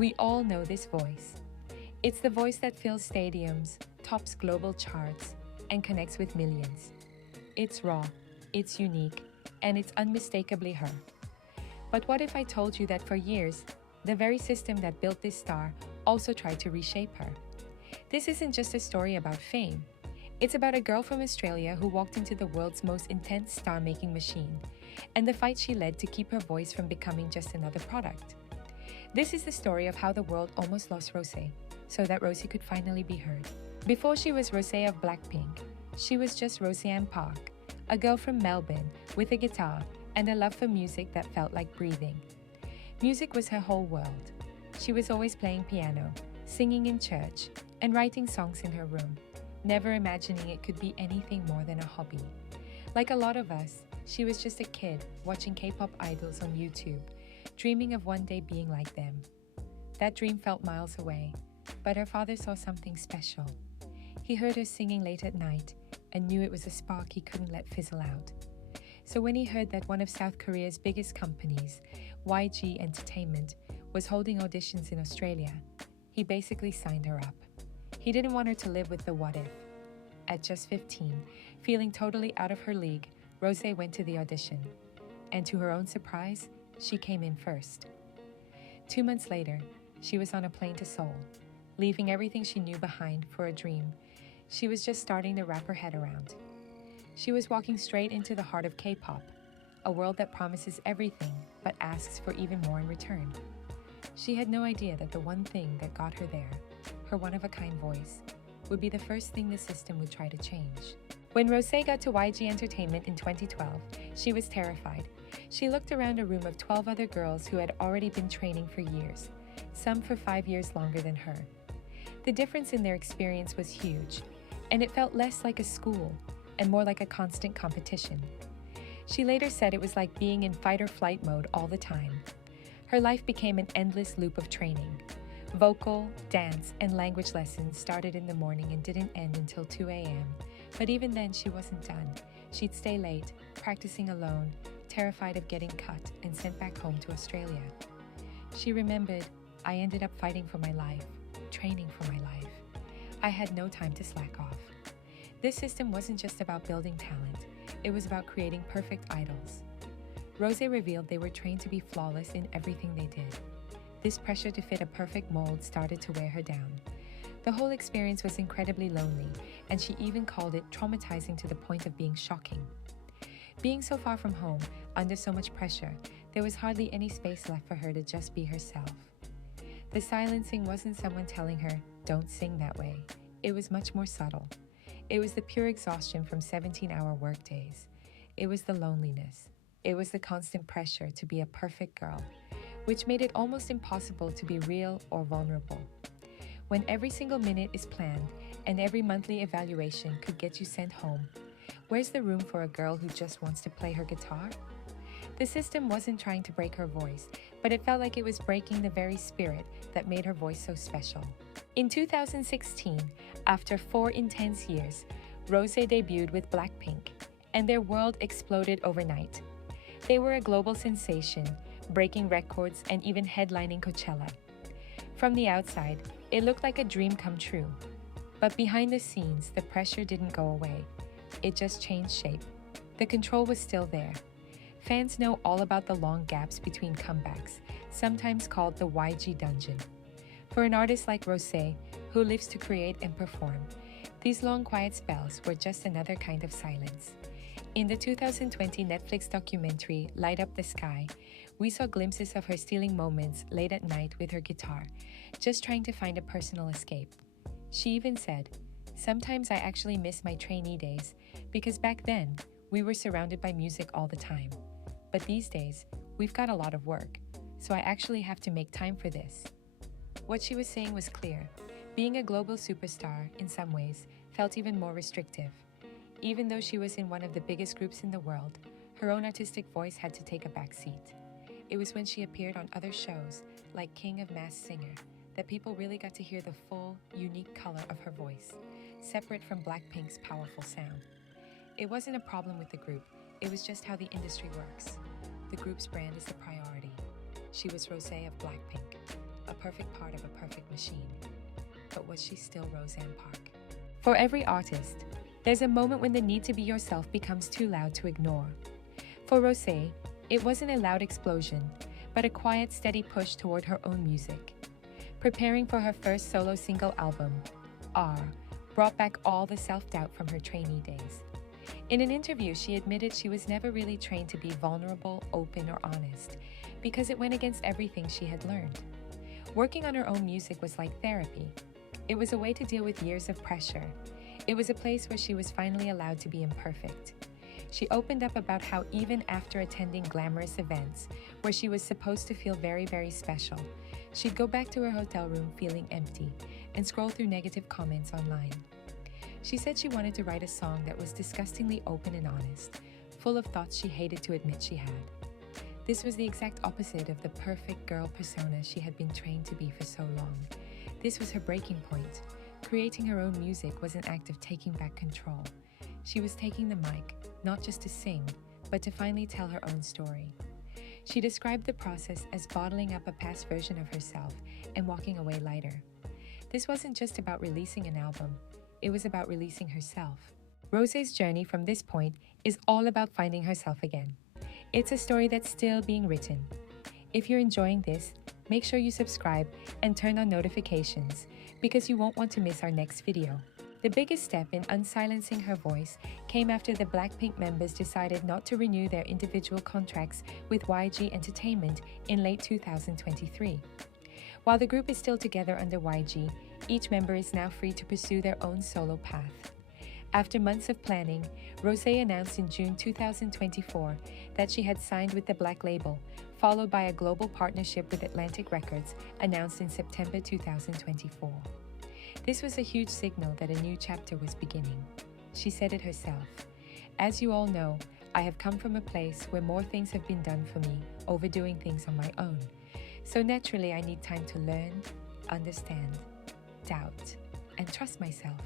We all know this voice. It's the voice that fills stadiums, tops global charts, and connects with millions. It's raw, it's unique, and it's unmistakably her. But what if I told you that for years, the very system that built this star also tried to reshape her? This isn't just a story about fame. It's about a girl from Australia who walked into the world's most intense star-making machine, and the fight she led to keep her voice from becoming just another product. This is the story of how the world almost lost Rosé, so that Rosé could finally be heard. Before she was Rosé of Blackpink, she was just Roseanne Park, a girl from Melbourne with a guitar and a love for music that felt like breathing. Music was her whole world. She was always playing piano, singing in church, and writing songs in her room, never imagining it could be anything more than a hobby. Like a lot of us, she was just a kid watching K-pop idols on YouTube, dreaming of one day being like them. That dream felt miles away, but her father saw something special. He heard her singing late at night and knew it was a spark he couldn't let fizzle out. So when he heard that one of South Korea's biggest companies, YG Entertainment, was holding auditions in Australia, he basically signed her up. He didn't want her to live with the what if. At just 15, feeling totally out of her league, Rosé went to the audition. And to her own surprise, she came in first. 2 months later, she was on a plane to Seoul, leaving everything she knew behind for a dream she was just starting to wrap her head around. She was walking straight into the heart of K-pop, a world that promises everything but asks for even more in return. She had no idea that the one thing that got her there, her one-of-a-kind voice, would be the first thing the system would try to change. When Rosé got to YG Entertainment in 2012, she was terrified. She looked around a room of 12 other girls who had already been training for years, some for 5 years longer than her. The difference in their experience was huge, and it felt less like a school and more like a constant competition. She later said it was like being in fight-or-flight mode all the time. Her life became an endless loop of training. Vocal, dance, and language lessons started in the morning and didn't end until 2 a.m. But even then, she wasn't done. She'd stay late, practicing alone, terrified of getting cut and sent back home to Australia. She remembered, "I ended up fighting for my life, training for my life. I had no time to slack off." This system wasn't just about building talent, it was about creating perfect idols. Rosé revealed they were trained to be flawless in everything they did. This pressure to fit a perfect mold started to wear her down. The whole experience was incredibly lonely, and she even called it traumatizing to the point of being shocking. Being so far from home, under so much pressure, there was hardly any space left for her to just be herself. The silencing wasn't someone telling her, "Don't sing that way." It was much more subtle. It was the pure exhaustion from 17-hour workdays. It was the loneliness. It was the constant pressure to be a perfect girl, which made it almost impossible to be real or vulnerable. When every single minute is planned and every monthly evaluation could get you sent home, where's the room for a girl who just wants to play her guitar? The system wasn't trying to break her voice, but it felt like it was breaking the very spirit that made her voice so special. In 2016, after 4 intense years, Rosé debuted with Blackpink, and their world exploded overnight. They were a global sensation, breaking records and even headlining Coachella. From the outside, it looked like a dream come true. But behind the scenes, the pressure didn't go away. It just changed shape. The control was still there. Fans know all about the long gaps between comebacks, sometimes called the YG dungeon. For an artist like Rosé, who lives to create and perform, these long quiet spells were just another kind of silence. In the 2020 Netflix documentary Light Up the Sky, we saw glimpses of her stealing moments late at night with her guitar, just trying to find a personal escape. She even said, "Sometimes I actually miss my trainee days, because back then, we were surrounded by music all the time. But these days, we've got a lot of work, so I actually have to make time for this." What she was saying was clear. Being a global superstar, in some ways, felt even more restrictive. Even though she was in one of the biggest groups in the world, her own artistic voice had to take a back seat. It was when she appeared on other shows, like King of Masked Singer, that people really got to hear the full, unique color of her voice, separate from Blackpink's powerful sound. It wasn't a problem with the group, it was just how the industry works. The group's brand is the priority. She was Rosé of Blackpink, a perfect part of a perfect machine. But was she still Roseanne Park? For every artist, there's a moment when the need to be yourself becomes too loud to ignore. For Rosé, it wasn't a loud explosion, but a quiet, steady push toward her own music. Preparing for her first solo single album, R, brought back all the self-doubt from her trainee days. In an interview, she admitted she was never really trained to be vulnerable, open, or honest, because it went against everything she had learned. Working on her own music was like therapy. It was a way to deal with years of pressure. It was a place where she was finally allowed to be imperfect. She opened up about how even after attending glamorous events, where she was supposed to feel very, very special, she'd go back to her hotel room feeling empty and scroll through negative comments online. She said she wanted to write a song that was disgustingly open and honest, full of thoughts she hated to admit she had. This was the exact opposite of the perfect girl persona she had been trained to be for so long. This was her breaking point. Creating her own music was an act of taking back control. She was taking the mic, not just to sing, but to finally tell her own story. She described the process as bottling up a past version of herself and walking away lighter. This wasn't just about releasing an album, it was about releasing herself. Rosé's journey from this point is all about finding herself again. It's a story that's still being written. If you're enjoying this, make sure you subscribe and turn on notifications because you won't want to miss our next video. The biggest step in unsilencing her voice came after the Blackpink members decided not to renew their individual contracts with YG Entertainment in late 2023. While the group is still together under YG, each member is now free to pursue their own solo path. After months of planning, Rosé announced in June 2024 that she had signed with the Black label, followed by a global partnership with Atlantic Records announced in September 2024. This was a huge signal that a new chapter was beginning. She said it herself. As you all know, I have come from a place where more things have been done for me over doing things on my own. So naturally, I need time to learn, understand, doubt, and trust myself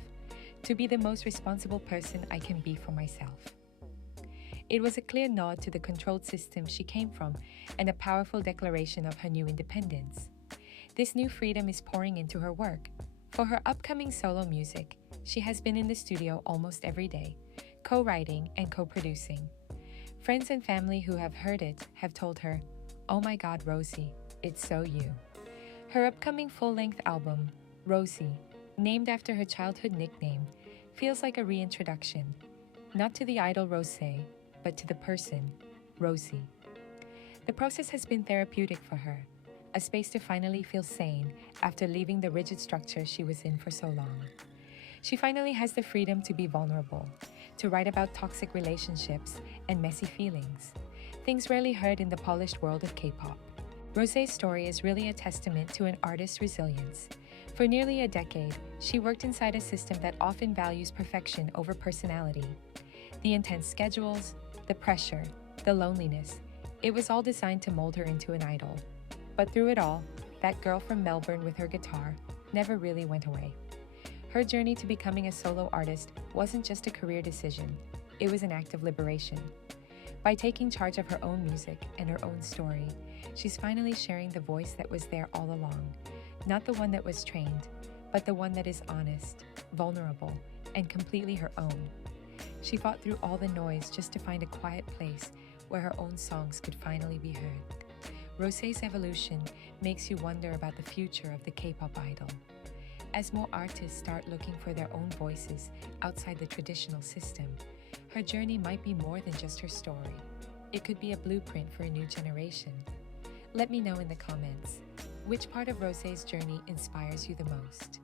to be the most responsible person I can be for myself. It was a clear nod to the controlled system she came from and a powerful declaration of her new independence. This new freedom is pouring into her work. For her upcoming solo music, she has been in the studio almost every day, co-writing and co-producing. Friends and family who have heard it have told her, "Oh my God, Rosie, it's so you." Her upcoming full-length album, Rosé, named after her childhood nickname, feels like a reintroduction, not to the idol Rosé, but to the person, Rosie. The process has been therapeutic for her, a space to finally feel sane after leaving the rigid structure she was in for so long. She finally has the freedom to be vulnerable, to write about toxic relationships and messy feelings, things rarely heard in the polished world of K-pop. Rosé's story is really a testament to an artist's resilience. For nearly a decade, she worked inside a system that often values perfection over personality. The intense schedules, the pressure, the loneliness, it was all designed to mold her into an idol. But through it all, that girl from Melbourne with her guitar never really went away. Her journey to becoming a solo artist wasn't just a career decision, it was an act of liberation. By taking charge of her own music and her own story, she's finally sharing the voice that was there all along. Not the one that was trained, but the one that is honest, vulnerable, and completely her own. She fought through all the noise just to find a quiet place where her own songs could finally be heard. Rosé's evolution makes you wonder about the future of the K-pop idol. As more artists start looking for their own voices outside the traditional system, her journey might be more than just her story. It could be a blueprint for a new generation. Let me know in the comments, which part of Rosé's journey inspires you the most?